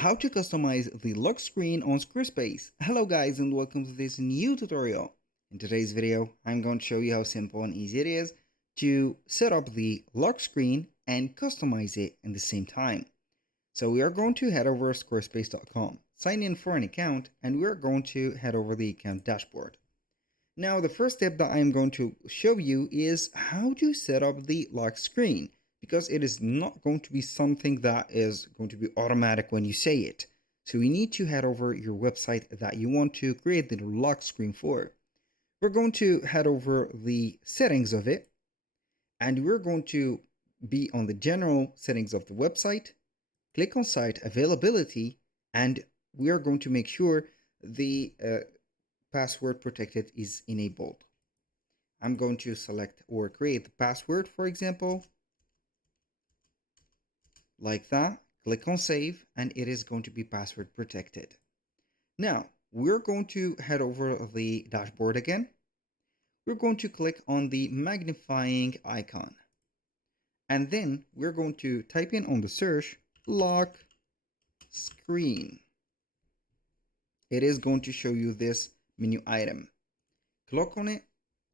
How to customize the lock screen on Squarespace. Hello guys and welcome to this new tutorial. In today's video, I'm going to show you how simple and easy it is to set up the lock screen and customize it in the same time. So we are going to head over to squarespace.com, sign in for an account, and we're going to head over the account dashboard. Now the first step that I'm going to show you is how to set up the lock screen, because it is not going to be something that is going to be automatic when you say it. So you need to head over your website that you want to create the lock screen for. We're going to head over the settings of it, and we're going to be on the general settings of the website, click on site availability, and we are going to make sure the password protected is enabled. I'm going to select or create the password, for example, like that. Click on save and it is going to be password protected. Now we're going to head over the dashboard again. We're going to click on the magnifying icon and then we're going to type in on the search lock screen. It is going to show you this menu item. Click on it,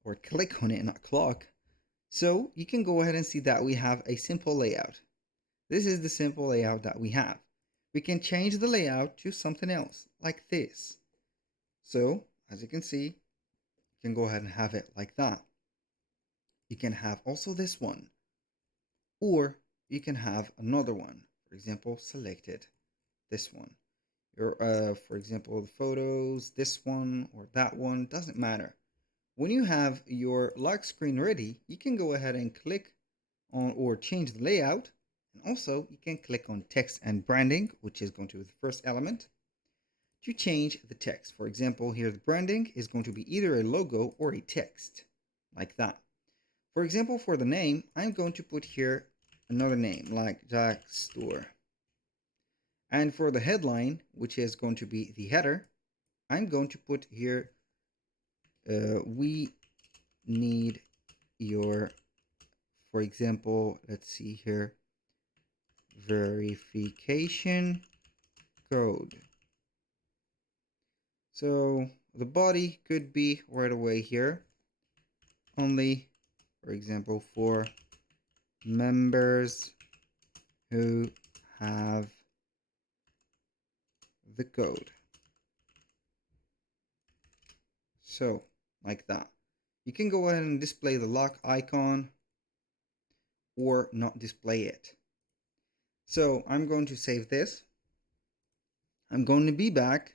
or click on it, not clock. So you can go ahead and see that we have a simple layout. This is the simple layout that we have. We can change the layout to something else, like this. So, as you can see, you can go ahead and have it like that. You can have also this one, or you can have another one. For example, selected this one. For example, the photos, this one or that one, doesn't matter. When you have your lock screen ready, you can go ahead and click on or change the layout. And also, you can click on text and branding, which is going to be the first element, to change the text. For example, here the branding is going to be either a logo or a text, like that. For example, for the name, I'm going to put here another name, like Jack's Store. And for the headline, which is going to be the header, I'm going to put here, we need your, for example, let's see here, verification code. So the body could be right away here, only, for example, for members who have the code. So like that. You can go ahead and display the lock icon or not display it. So I'm going to save this. I'm going to be back.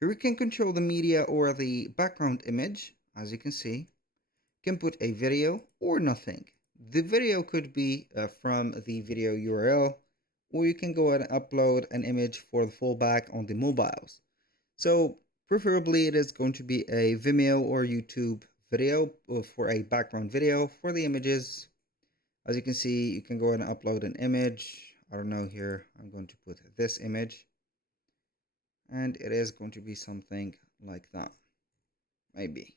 Here we can control the media or the background image. As you can see, you can put a video or nothing. The video could be from the video URL, or you can go ahead and upload an image for the fallback on the mobiles. So preferably it is going to be a Vimeo or YouTube video for a background video. For the images, as you can see, you can go ahead and upload an image. I don't know, here I'm going to put this image, and it is going to be something like that, maybe.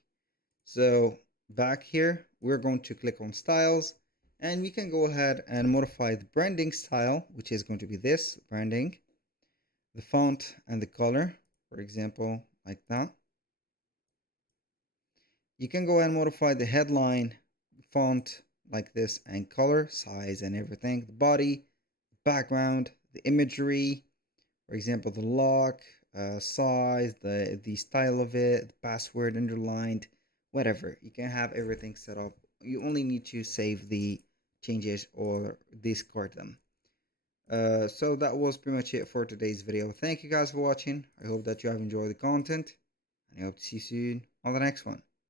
So back here, we're going to click on styles, and we can go ahead and modify the branding style, which is going to be this branding, the font and the color, for example, like that. You can go ahead and modify the headline font like this, and color, size, and everything. The body, background, the imagery, for example, the lock, size, the style of it, the password underlined, whatever. You can have everything set up. You only need to save the changes or discard them. So that was pretty much it for today's video. Thank you guys for watching. I hope that you have enjoyed the content, and I hope to see you soon on the next one.